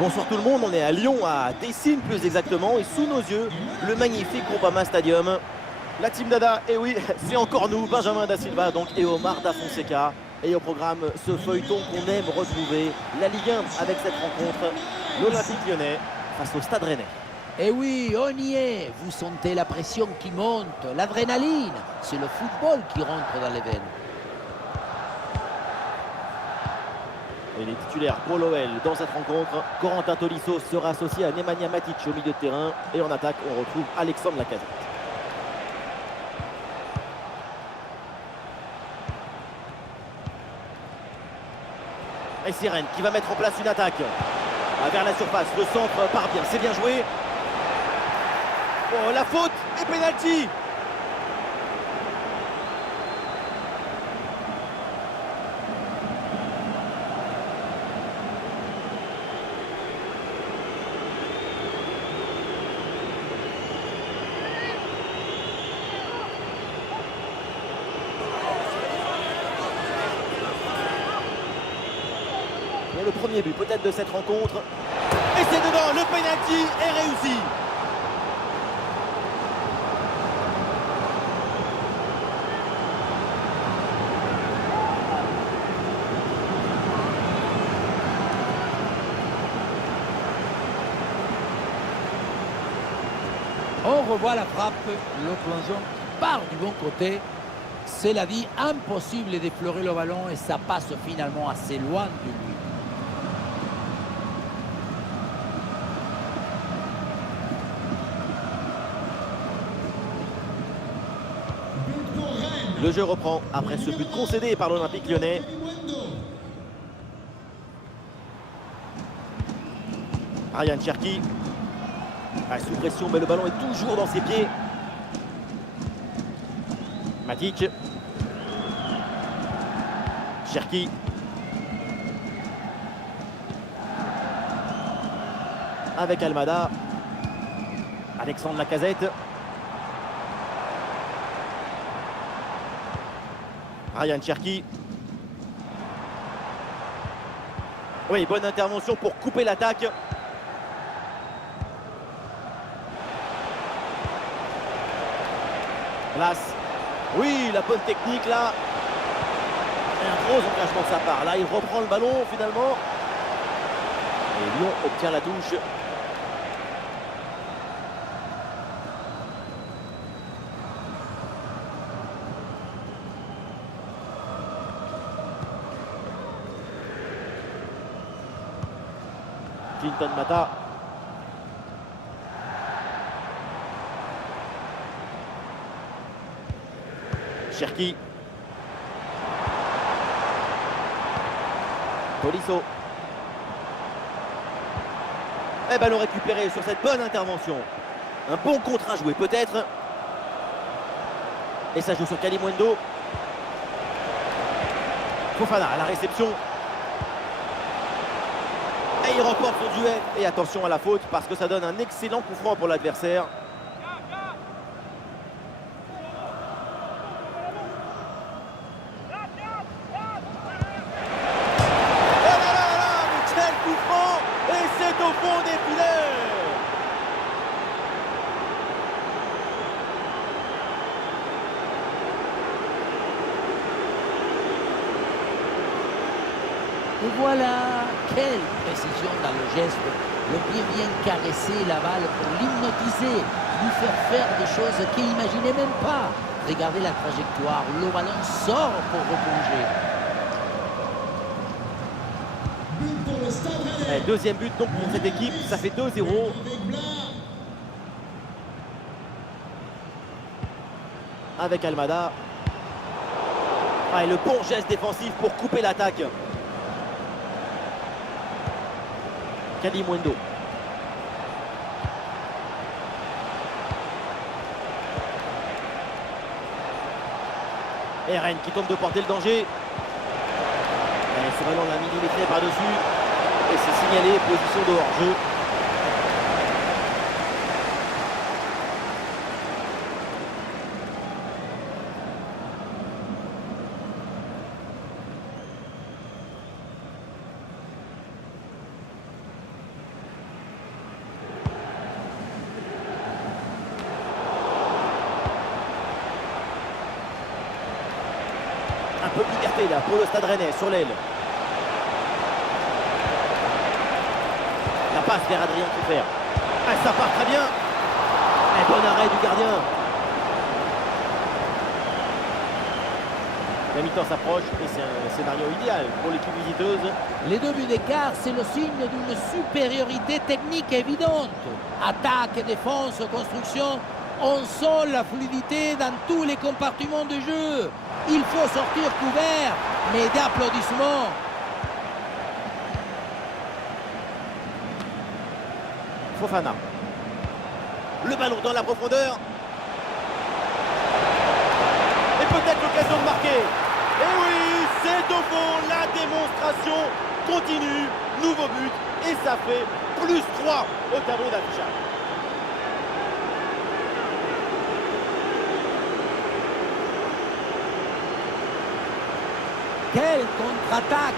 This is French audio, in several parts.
Bonsoir tout le monde, on est à Lyon, à Dessines plus exactement, et sous nos yeux, le magnifique Groupama Stadium. La team Dada, et oui, c'est encore nous, Benjamin Da Silva donc, et Omar Da Fonseca. Et au programme, ce feuilleton qu'on aime retrouver, la Ligue 1 avec cette rencontre, l'Olympique Lyonnais face au Stade Rennais. Et oui, on y est. Vous sentez la pression qui monte, l'adrénaline. C'est le football qui rentre dans les veines. Et les titulaires pour l'OL dans cette rencontre, Corentin Tolisso sera associé à Nemanja Matic au milieu de terrain. Et en attaque, on retrouve Alexandre Lacazette. Et Sirène qui va mettre en place une attaque. Vers la surface, le centre part bien, c'est bien joué. Oh, la faute et pénalty. Et le premier but peut-être de cette rencontre. Et c'est dedans, le pénalty est réussi. On revoit la frappe, le plongeon qui part du bon côté. C'est la vie impossible d'effleurer le ballon et ça passe finalement assez loin de lui. Le jeu reprend après ce but concédé par l'Olympique Lyonnais. Ryan Cherki. Sous pression, mais le ballon est toujours dans ses pieds. Matic. Cherki. Avec Almada. Alexandre Lacazette. Ryan Cherki. Oui, bonne intervention pour couper l'attaque. Place. Oui, la bonne technique là. Et un gros engagement de sa part. Là, il reprend le ballon finalement. Et Lyon obtient la touche. Clinton Mata. Cherki. Tolisso. Et ballon récupéré sur cette bonne intervention. Un bon contre à jouer peut-être. Et ça joue sur Kalimundo. Fofana à la réception. Et il remporte son duel. Et attention à la faute parce que ça donne un excellent coup franc pour l'adversaire. Au fond des filets. Et voilà, quelle précision dans le geste. Le pied vient caresser la balle pour l'hypnotiser, lui faire des choses qu'il n'imaginait même pas. Regardez la trajectoire, le ballon sort pour replonger. Deuxième but donc pour cette équipe, ça fait 2-0. Avec Almada. Et le bon geste défensif pour couper l'attaque. Kalimundo. Et Rennes qui tente de porter le danger. Et ce ballon l'a millimétré par-dessus. Et c'est signalé, position de hors-jeu. liberté là pour le Stade Rennais sur l'aile. La passe vers Adrien Truffert. Ah, ça part très bien. Et bon arrêt du gardien. La mi-temps s'approche et c'est un scénario idéal pour l'équipe visiteuse. Les 2 buts d'écart, c'est le signe d'une supériorité technique évidente. Attaque, défense, construction, on sent la fluidité dans tous les compartiments du jeu. Il faut sortir couvert, mais d'applaudissements. Fofana. Le ballon dans la profondeur. Et peut-être l'occasion de marquer. Et oui, c'est au fond la démonstration continue. Nouveau but et ça fait +3 au tableau d'affichage. Quelle contre-attaque!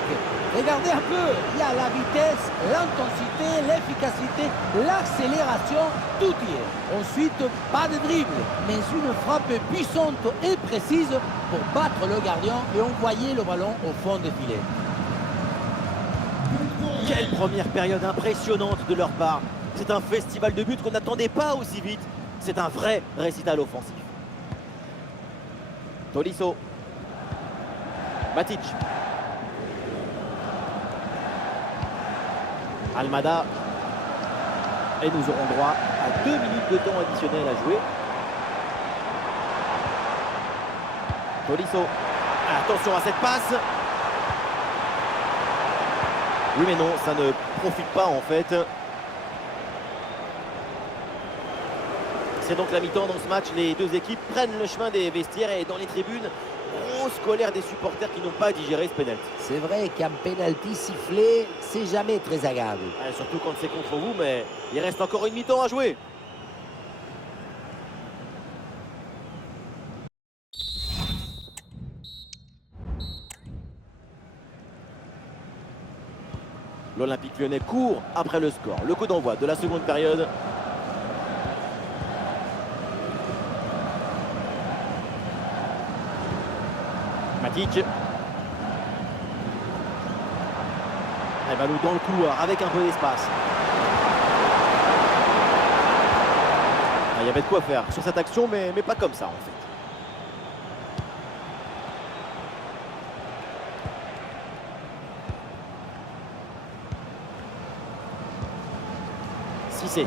Regardez un peu, il y a la vitesse, l'intensité, l'efficacité, l'accélération, tout y est. Ensuite, pas de dribble, mais une frappe puissante et précise pour battre le gardien et envoyer le ballon au fond des filets. Quelle première période impressionnante de leur part. C'est un festival de buts qu'on n'attendait pas aussi vite. C'est un vrai récital offensif. Tolisso. Matic. Almada. Et nous aurons droit à 2 minutes de temps additionnel à jouer. Tolisso. Attention à cette passe. Oui mais non, ça ne profite pas en fait. C'est donc la mi-temps dans ce match. Les deux équipes prennent le chemin des vestiaires et dans les tribunes, grosse colère des supporters qui n'ont pas digéré ce pénalty. C'est vrai qu'un pénalty sifflé, c'est jamais très agréable. Surtout quand c'est contre vous, mais il reste encore une mi-temps à jouer. L'Olympique Lyonnais court après le score. Le coup d'envoi de la seconde période. Matic. Elle va nous dans le couloir avec un peu d'espace. Il y avait de quoi faire sur cette action, mais pas comme ça en fait. Cissé.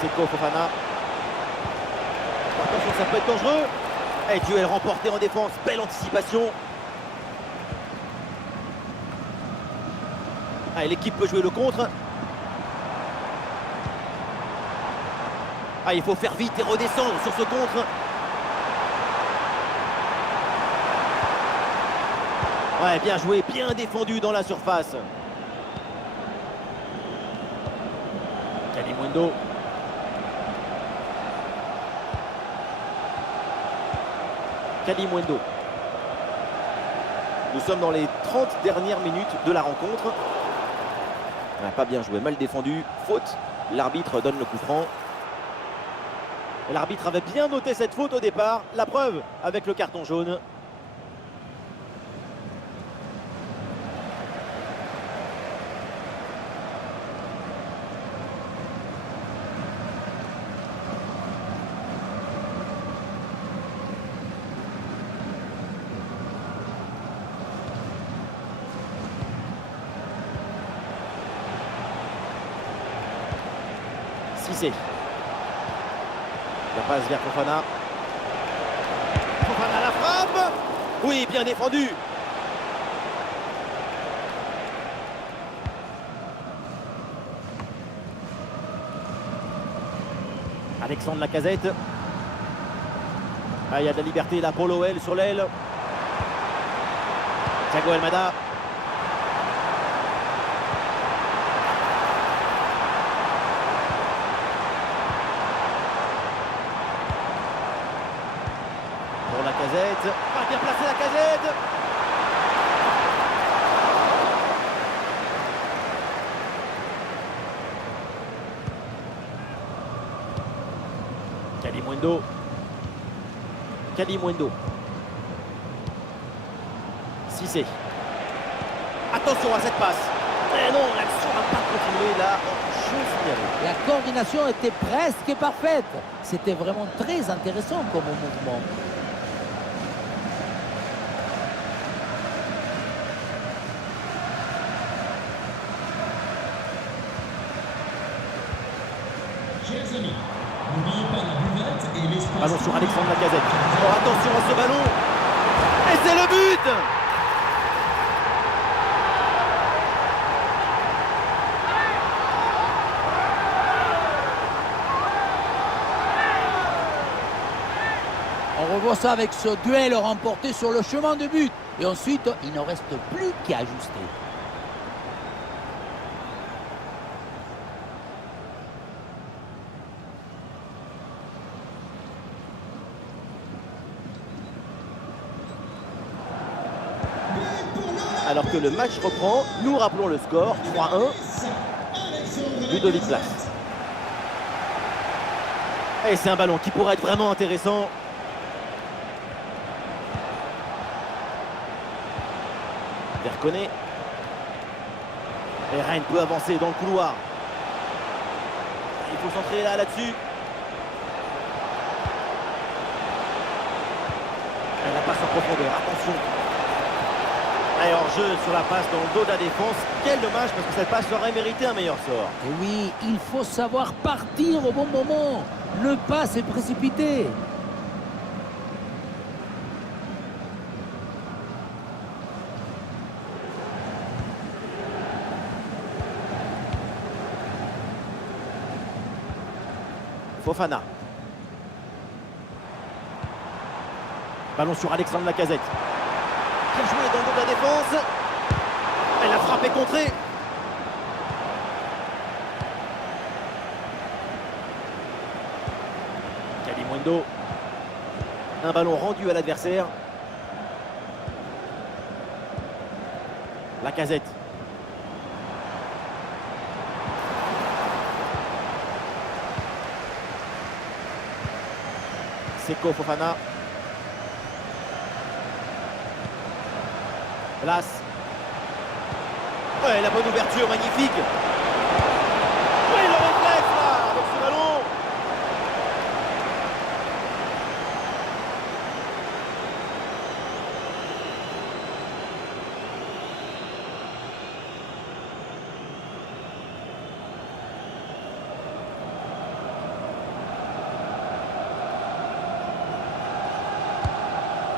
Seko Fofana. Attention, ça peut être dangereux. Et duel remporté en défense. Belle anticipation. Allez, l'équipe peut jouer le contre. Ah, il faut faire vite et redescendre sur ce contre. Ouais, bien joué, bien défendu dans la surface. Kalimundo. Kalimundo. Nous sommes dans les 30 dernières minutes de la rencontre. Pas bien joué, mal défendu. Faute. L'arbitre donne le coup franc. L'arbitre avait bien noté cette faute au départ. La preuve avec le carton jaune. Cissé. La passe vers Fofana. Fofana la frappe. Oui, bien défendu. Alexandre Lacazette. Ah, il y a de la liberté là pour l'OL sur l'aile. Thiago Almada. Lacazette, pas bien placé Lacazette. Kalimundo. Kalimundo. Cissé. Attention à cette passe. Eh non, l'action n'a pas continué là. Je signale. La coordination était presque parfaite. C'était vraiment très intéressant comme mouvement. Chers amis, n'oubliez pas la buvette et l'espace. Ballon sur Alexandre Lacazette. Oh, attention à ce ballon. Et c'est le but. On revoit ça avec ce duel remporté sur le chemin de but. Et ensuite, il ne reste plus qu'à ajuster. Alors que le match reprend, nous rappelons le score 3-1. Ludovic Blas. Et c'est un ballon qui pourrait être vraiment intéressant. Verconet. Et Rennes peut avancer dans le couloir. Il faut centrer là-dessus. Et la passe en profondeur, attention. Et hors-jeu sur la passe dans le dos de la défense. Quel dommage parce que cette passe aurait mérité un meilleur sort. Et oui, il faut savoir partir au bon moment. Ne pas se précipiter. Fofana. Ballon sur Alexandre Lacazette. Qui a joué dans le dos de la défense. Elle a frappé contrée. Kalimundo. Un ballon rendu à l'adversaire. Lacazette. Seko Fofana. Blas. Ouais, la bonne ouverture, magnifique. Ouais, le réflexe là, avec ce ballon.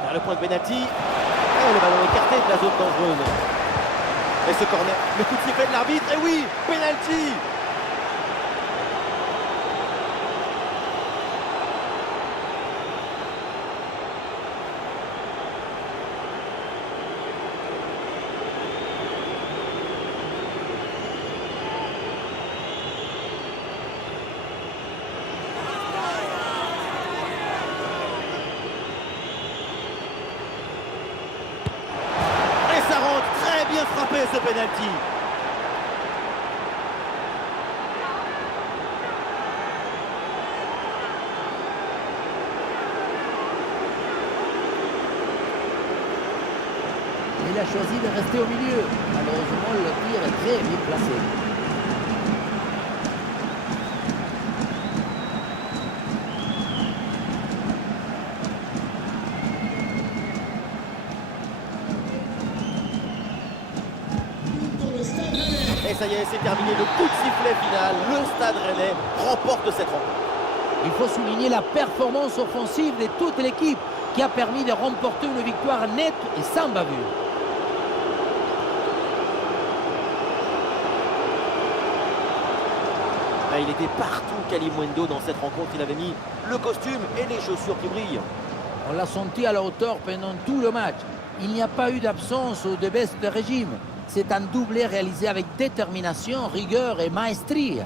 Vers le point de pénalty. Oh, le ballon écarté de la zone dangereuse. Et ce corner, le coup de sifflet de l'arbitre, et oui, pénalty. Bien frappé ce penalty. Il a choisi de rester au milieu. Malheureusement, le tir est très bien placé. Et ça y est, c'est terminé, le coup de sifflet final. Le Stade Rennais remporte cette rencontre. Il faut souligner la performance offensive de toute l'équipe qui a permis de remporter une victoire nette et sans bavure. Il était partout, Kalimundo, dans cette rencontre. Il avait mis le costume et les chaussures qui brillent. On l'a senti à la hauteur pendant tout le match. Il n'y a pas eu d'absence ou de baisse de régime. C'est un doublé réalisé avec détermination, rigueur et maestria.